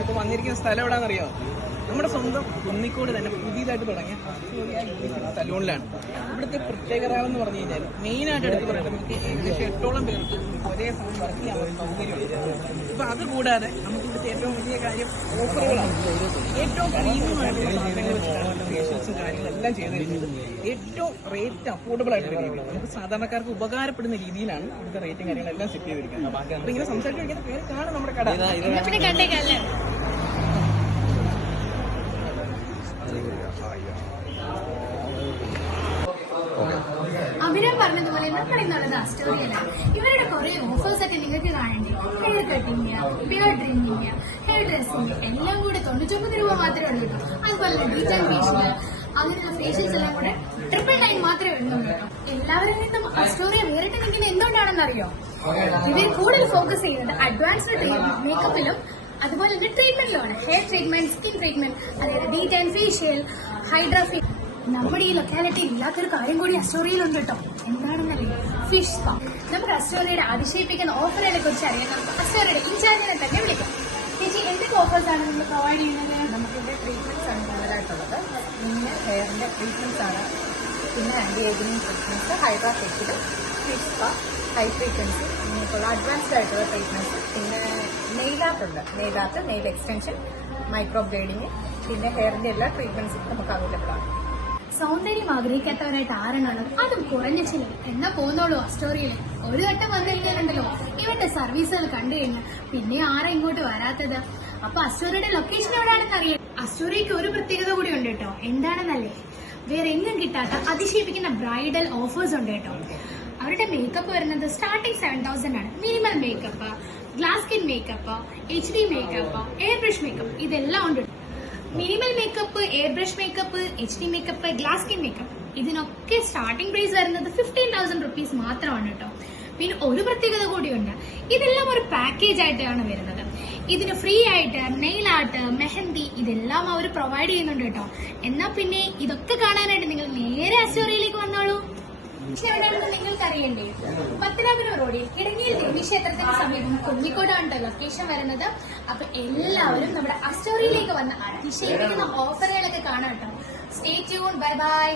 ഇപ്പൊ വന്നിരിക്കുന്ന സ്ഥലം എവിടാന്നറിയോ? നമ്മുടെ സ്വന്തം കുന്നിക്കോട് തന്നെ പുതിയതായിട്ട് തുടങ്ങിയ സലൂണിലാണ്. ഇവിടുത്തെ പ്രത്യേകത എന്ന് പറഞ്ഞു കഴിഞ്ഞാൽ മെയിനായിട്ട് എടുത്ത് പറയുന്നത് നമുക്ക് ഏകദേശം 8ഓളം പേർക്ക് ഒരേ സമയം വർക്ക് ചെയ്യാനുള്ള സൗകര്യമുണ്ട്. അപ്പൊ അത് കൂടാതെ നമുക്ക് ഇവിടുത്തെ ഏറ്റവും വലിയ കാര്യം ഓഫറുകളാണ്. ഏറ്റവും പ്രീമിയമായിട്ടുള്ള സാധനങ്ങൾ വെച്ചിട്ടാണ് ഫേഷ്യൽസും കാര്യങ്ങളെല്ലാം ചെയ്തിരിക്കുന്നത്. ഏറ്റവും റേറ്റ് അഫോർഡബിൾ ആയിട്ടുള്ള രീതിയിൽ നമുക്ക് സാധാരണക്കാർക്ക് ഉപകാരപ്പെടുന്ന രീതിയിലാണ് ഇവിടുത്തെ റേറ്റും കാര്യങ്ങളെല്ലാം സെറ്റ് ചെയ്തിരിക്കുന്നത്. അപ്പൊ ഇങ്ങനെ സംസാരിച്ചിരിക്കുന്ന പേര് കാണും നമ്മുടെ കട. അഭിരാം പറഞ്ഞതുപോലെ നമ്മളിന്നുള്ളത് അസ്റ്റോറിയലാണ്. ഇവരുടെ കുറെ ഓഫേഴ്സ് ഒക്കെ നിങ്ങൾക്ക് കാണണ്ടേ? Hair cutting, beard trimming, hair dressing എല്ലാം കൂടി 99 രൂപ മാത്രമേ ഉള്ളൂ കേട്ടോ. അതുപോലെ ഡീറ്റെയിൽ ഫേഷ്യൽ, അങ്ങനെയുള്ള ഫേഷ്യൽസ് എല്ലാം കൂടെ 999 മാത്രമേ ഉള്ളൂ കേട്ടോ. എല്ലാവരും നിന്നും അസ്റ്റോറിയ വേറിട്ട് നിൽക്കുന്നത് എന്തുകൊണ്ടാണെന്നറിയോ? ഇവർ കൂടുതൽ ഫോക്കസ് ചെയ്യുന്നത് അഡ്വാൻസ്ഡ് മേക്കപ്പിലും അതുപോലെ തന്നെ ട്രീറ്റ്മെന്റിലുമാണ്. ഹെയർ ട്രീറ്റ്മെന്റ്, സ്കിൻ ട്രീറ്റ്മെന്റ്, അതായത് ഡീറ്റെയിൽ ഫേഷ്യൽ, ഹൈഡ്രാഫി. നമ്മുടെ ഈ ലൊക്കാലിറ്റി ഇല്ലാത്തൊരു കാര്യം കൂടി അസ്റ്റോറിയയിലുണ്ട് കേട്ടോ. എന്താണെന്നറിയോ? Fish spa. നമുക്ക് അസ്റ്റോറിയയുടെ അതിശയിപ്പിക്കുന്ന ഓഫറുകളെ കുറിച്ച് അറിയാൻ നമുക്ക് അസ്റ്റോറിയയുടെ ഇൻചാർജിനെ തന്നെ വിളിക്കാം. ചേച്ചി, എന്തൊക്കെ ഓഫേഴ്സ് ആണ് നിങ്ങൾ പ്രൊവൈഡ് ചെയ്യുന്നത്? നമുക്കിവിടെ ട്രീറ്റ്മെന്റ്സ് ആണ് കൂടുതലായിട്ടുള്ളത്. പിന്നെ ഹെയറിന്റെ ട്രീറ്റ്മെന്റ്സ് ആണ്, പിന്നെ anti ageing treatments, hydra facial, fish spa, high frequency, ഇങ്ങനെയൊക്കെയുള്ള അഡ്വാൻസ്ഡ് ആയിട്ടുള്ള ട്രീറ്റ്മെന്റ്സ്. പിന്നെ നെയിലാർട്ടുണ്ട്, നെയിൽ എക്സ്റ്റൻഷൻ, മൈക്രോ ബ്ലേഡിങ്, പിന്നെ ഹെയറിന്റെ എല്ലാ ട്രീറ്റ്മെന്റ്സും നമുക്ക് അവൈലബിൾ ആണ്. സൗന്ദര്യം ആഗ്രഹിക്കാത്തവരായിട്ട് ആരെണ്ണുള്ളത്? അതും കുറഞ്ഞ ചിലവ്. എന്നാ പോകുന്നുള്ളൂ അസ്റ്റോറിയയിൽ. ഒരു ഘട്ടം വന്നിരിക്കാനുണ്ടല്ലോ ഇവരുടെ സർവീസുകൾ കണ്ടു കഴിഞ്ഞാൽ പിന്നെ ആരാ ഇങ്ങോട്ട് വരാത്തത്? അപ്പൊ അസ്റ്റോറിയയുടെ ലൊക്കേഷൻ എവിടെയാണെന്ന് അറിയാം. അസ്റ്റോറിയക്ക് ഒരു പ്രത്യേകത കൂടി ഉണ്ട് കേട്ടോ. എന്താണെന്നല്ലേ? വേറെ എങ്ങും കിട്ടാത്ത അതിശയിപ്പിക്കുന്ന ബ്രൈഡൽ ഓഫേഴ്സ് ഉണ്ട് കേട്ടോ. അവരുടെ മേക്കപ്പ് വരുന്നത് സ്റ്റാർട്ടിംഗ് 7000 ആണ്. Minimal makeup, glass skin makeup, HD makeup, air brush makeup ഇതെല്ലാം ഉണ്ട്. Minimal makeup, air brush makeup, HD makeup, glass skin makeup ഇതിനൊക്കെ സ്റ്റാർട്ടിംഗ് പ്രൈസ് വരുന്നത് 15,000 റുപ്പീസ് മാത്രമാണ് കേട്ടോ. പിന്നെ ഒരു പ്രത്യേകത കൂടിയുണ്ട്. ഇതെല്ലാം ഒരു പാക്കേജ് ആയിട്ടാണ് വരുന്നത്. ഇതിന് ഫ്രീ ആയിട്ട് നെയിൽ ആർട്ട്, മെഹന്തി ഇതെല്ലാം അവർ പ്രൊവൈഡ് ചെയ്യുന്നുണ്ട് കേട്ടോ. എന്നാ പിന്നെ ഇതൊക്കെ കാണാനായിട്ട് നിങ്ങൾ നേരെ അസ്റ്റോറിയയിലേക്ക് വന്നോളൂ. എവിടെയാണെന്ന് നിങ്ങൾക്ക് അറിയണ്ടേ? പത്തനാപുരം റോഡിൽ ഇടങ്ങിയിൽ ദേവീക്ഷേത്രത്തിന് സമീപം കുന്നിക്കോടാണ് ലൊക്കേഷൻ വരുന്നത്. അപ്പൊ എല്ലാവരും നമ്മുടെ അസ്റ്റോറിയയിലേക്ക് വന്ന് അതിശയിപ്പിക്കുന്ന ഓഫറുകളൊക്കെ കാണാം കേട്ടോ. Stay tune. Bye bye.